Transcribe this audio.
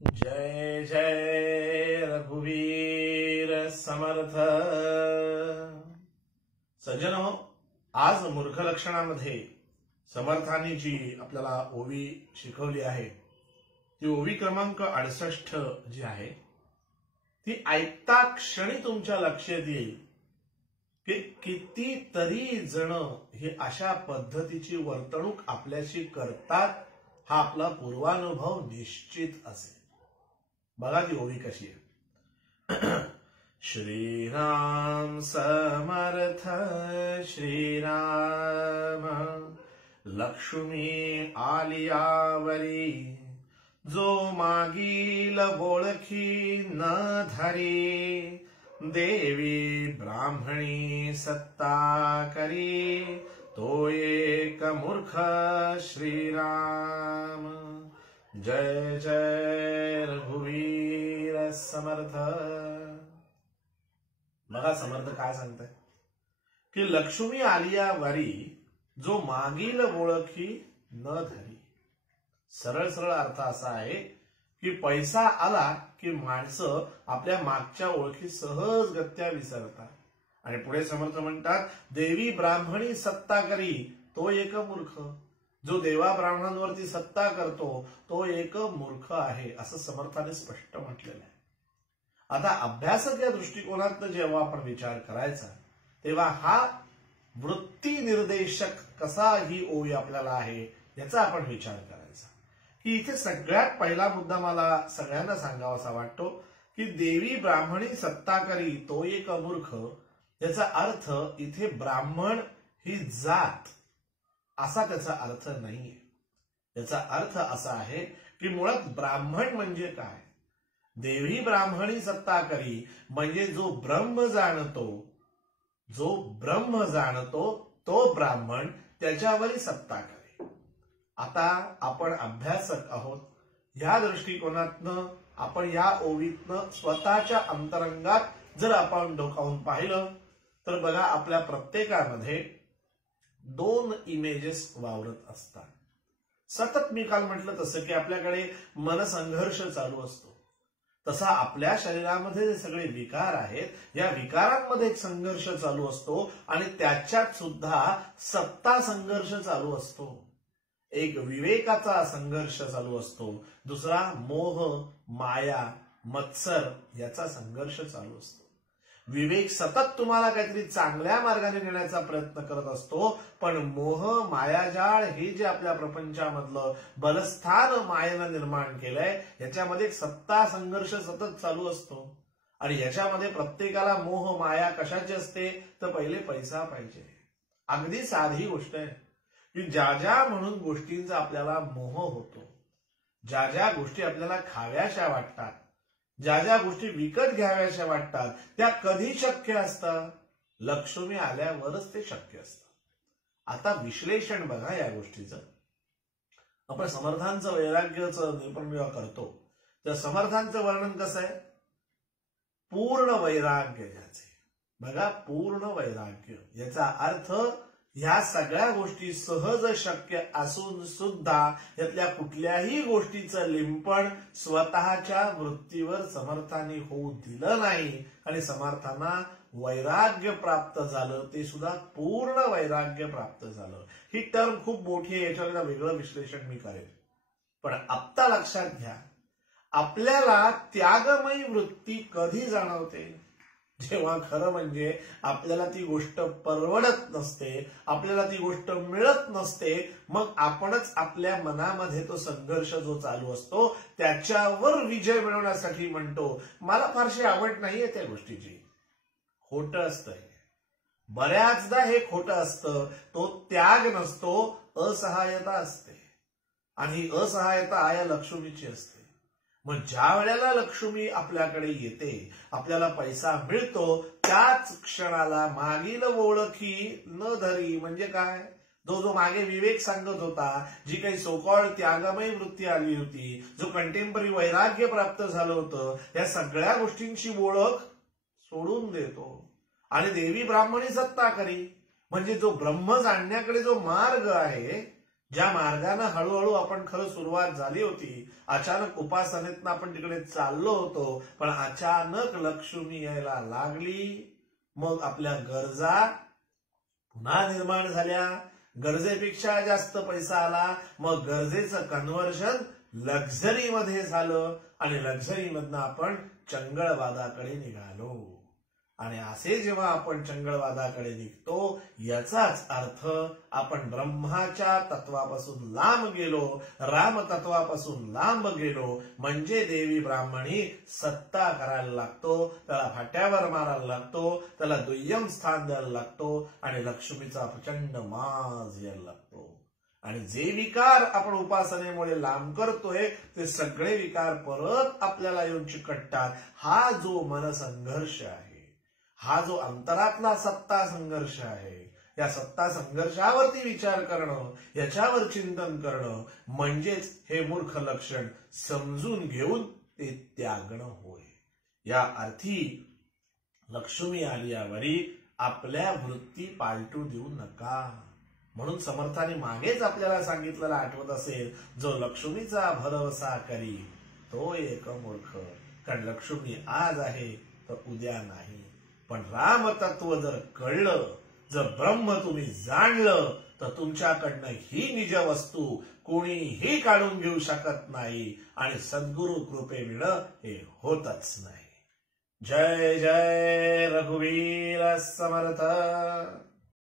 जय जय रघुवीर समर्थ। सज्जनो, आज मूर्ख लक्षणामध्ये समर्थांनी जी आपल्याला ओवी शिकवली आहे ती ओवी क्रमांक 68 जी आहे ती ऐकता क्षणी तुमच्या लक्षात येईल की कितीतरी जण ही अशा पद्धतीची वर्तणूक आपल्याशी करतात हा आपला पूर्वानुभव निश्चित असेल। बघा ती ओवी कशी आहे। श्रीराम समर्थ श्रीराम, लक्ष्मी आलियावरी, जो मागील ओळखी न धरी, देवी ब्राह्मणी सत्ता करी, तो एक मूर्ख श्रीराम। जय जय रघुवीर समर्थ। बघा समर्थ काय सांगताय की लक्ष्मी आलिया वारी, जो मागील ओळखी न धरी। सरळ सरळ अर्थ असा आहे की पैसा आला की माणसं आपल्या मागच्या ओळखी सहजगत्या विसरतात। आणि पुढे समर्थ म्हणतात, देवी ब्राह्मणी सत्ता करी, तो एक मूर्ख। जो देवा ब्राह्मणांवरती सत्ता करतो तो एक मूर्ख आहे, असं समर्थाने स्पष्ट म्हटलेलं आहे। आता अभ्यासक या दृष्टिकोनातून जेव्हा आपण विचार करायचा तेव्हा हा वृत्ती निर्देशक कसा ही ओवी आपल्याला आहे याचा आपण विचार करायचा। की इथे सगळ्यात पहिला मुद्दा मला सगळ्यांना सांगावासा वाटतो की देवी ब्राह्मणी सत्ता करी, तो एक मूर्ख। याचा अर्थ इथे ब्राह्मण ही जात असा त्याचा अर्थ नाहीये। याचा अर्थ असा आहे की मुळात ब्राह्मण म्हणजे काय, देवी ब्राह्मणी सत्ता करी म्हणजे जो ब्रह्म जाणतो, जो ब्रह्म जाणतो तो ब्राह्मण त्याच्यावरी सत्ता करे। आता आपण अभ्यासक आहोत, या दृष्टिकोनातनं आपण या ओवीतनं स्वतःच्या अंतरंगात जर आपण डोकावून पाहिलं तर बघा आपल्या प्रत्येकामध्ये दोन इमेजेस वावरत असतात। सतत मी काल म्हटलं तसं की आपल्याकडे मनसंघर्ष चालू असतो, तसा आपल्या शरीरामध्ये जे सगळे विकार आहेत या विकारांमध्ये एक संघर्ष चालू असतो आणि त्याच्यात सुद्धा सत्ता संघर्ष चालू असतो। एक विवेकाचा संघर्ष चालू असतो, दुसरा मोह माया मत्सर याचा संघर्ष चालू असतो। विवेक सतत तुम्हाला काहीतरी चांगल्या मार्गाने नेण्याचा प्रयत्न करत असतो, पण मोह मायाजाळ हे जे आपल्या प्रपंचामधलं बलस्थान मायेनं निर्माण केलंय याच्यामध्ये एक सत्ता संघर्ष सतत चालू असतो। आणि याच्यामध्ये प्रत्येकाला मोह माया कशाची असते तर पहिले पैसा पाहिजे। अगदी साधी गोष्ट आहे की ज्या ज्या म्हणून गोष्टींचा आपल्याला मोह होतो, ज्या ज्या गोष्टी आपल्याला खाव्याशा वाटतात, ज्या ज्या गोष्टी विकत घ्याव्याशा वाटतात त्या कधी शक्य असतात, लक्ष्मी आल्यावरच ते शक्य असतं। आता विश्लेषण बघा या गोष्टीचं। आपण समर्थांचं वैराग्याचं निरूपण जेव्हा करतो तर समर्थांचं वर्णन कसं आहे, पूर्ण वैराग्य ज्याचे। बघा पूर्ण वैराग्य याचा अर्थ ह्या सगळ्या गोष्टी सहज शक्य असून सुद्धा यातल्या कुठल्याही गोष्टीचं लिंपण स्वतःच्या वृत्तीवर समर्थांनी होऊ दिलं नाही आणि समर्थांना वैराग्य प्राप्त झालं, ते सुद्धा पूर्ण वैराग्य प्राप्त झालं। ही टर्म खूप मोठी आहे, याच्यावर वेगळं विश्लेषण मी करेन, पण आत्ता लक्षात घ्या आपल्याला त्यागमयी वृत्ती कधी जाणवते, जेव्हा खरं म्हणजे आपल्याला ती गोष्ट परवडत नसते, आपल्याला ती गोष्ट मिळत नसते, मग आपणच आपल्या मनामध्ये तो संघर्ष जो चालू असतो त्याच्यावर विजय मिळवण्यासाठी म्हणतो मला फारशी आवड नाहीये त्या गोष्टीची। खोटं असतं हे, बऱ्याचदा हे खोटं असतं, तो त्याग नसतो, असहाय्यता असते। आणि असहाय्यता या लक्ष्मीची असते। मग ज्या वेळेला लक्ष्मी आपल्याकडे येते, आपल्याला पैसा मिळतो, त्याच क्षणाला मागील ओळखी न धरी म्हणजे काय, जो मागे विवेक सांगत होता, जी काही सोकॉल त्यागमय वृत्ती आली होती, जो कंटेम्पररी वैराग्य प्राप्त झालं होतं, या सगळ्या गोष्टींची ओळख सोडून देतो आणि देवी ब्राह्मणी सत्ता करी म्हणजे जो ब्रह्म जाणण्याकडे जो मार्ग आहे ज्या मार्गाने हळूहळू आपण खरं सुरुवात झाली होती, अचानक उपासनेतनं आपण तिकडे चाललो होतो, पण अचानक लक्ष्मी यायला लागली. मग आपल्या गरजा पुन्हा निर्माण झाल्या, गरजेपेक्षा जास्त पैसा आला, मग गरजेचं कन्व्हर्जन लक्झरीमध्ये झालं आणि लक्झरीमधनं आपण चंगळवादाकडे निघालो. आणि असे जेव्हा आपण चंगळवादाकडे निघतो, याचाच अर्थ आपण ब्रह्माच्या तत्वापासून लांब गेलो, राम तत्वापासून लांब गेलो. म्हणजे देवी ब्राह्मणी सत्ता करायला लागतो, त्याला फाट्यावर मारायला लागतो, त्याला दुय्यम स्थान द्यायला लागतो आणि लक्ष्मीचा प्रचंड माज यायला लागतो. आणि जे विकार आपण उपासनेमुळे लांब करतोय, ते सगळे विकार परत आपल्याला येऊन चिकटतात. हा जो मनसंघर्ष आहे, हा जो अंतरातला सत्ता संघर्ष आहे, या सत्ता संघर्षावरती विचार करणं, याच्यावर चिंतन करणं म्हणजेच हे मूर्ख लक्षण समजून घेऊन ते त्यागणं होय. या अर्थी लक्ष्मी आलियावरी आपल्या वृत्ती पालटू देऊ नका. म्हणून समर्थाने मागेच आपल्याला सांगितलेलं आठवत असेल, जो लक्ष्मीचा भरवसा करी तो एक मूर्ख. कारण लक्ष्मी आज आहे तर उद्या नाही. पण रामतत्व जर कळलं, जर ब्रह्म तुम्ही जाणलं, तर तुमच्याकडनं ही निज वस्तू कोणीही काढून घेऊ शकत नाही आणि सद्गुरु कृपेविण हे होतच नाही. जय जय रघुवीर समर्थ.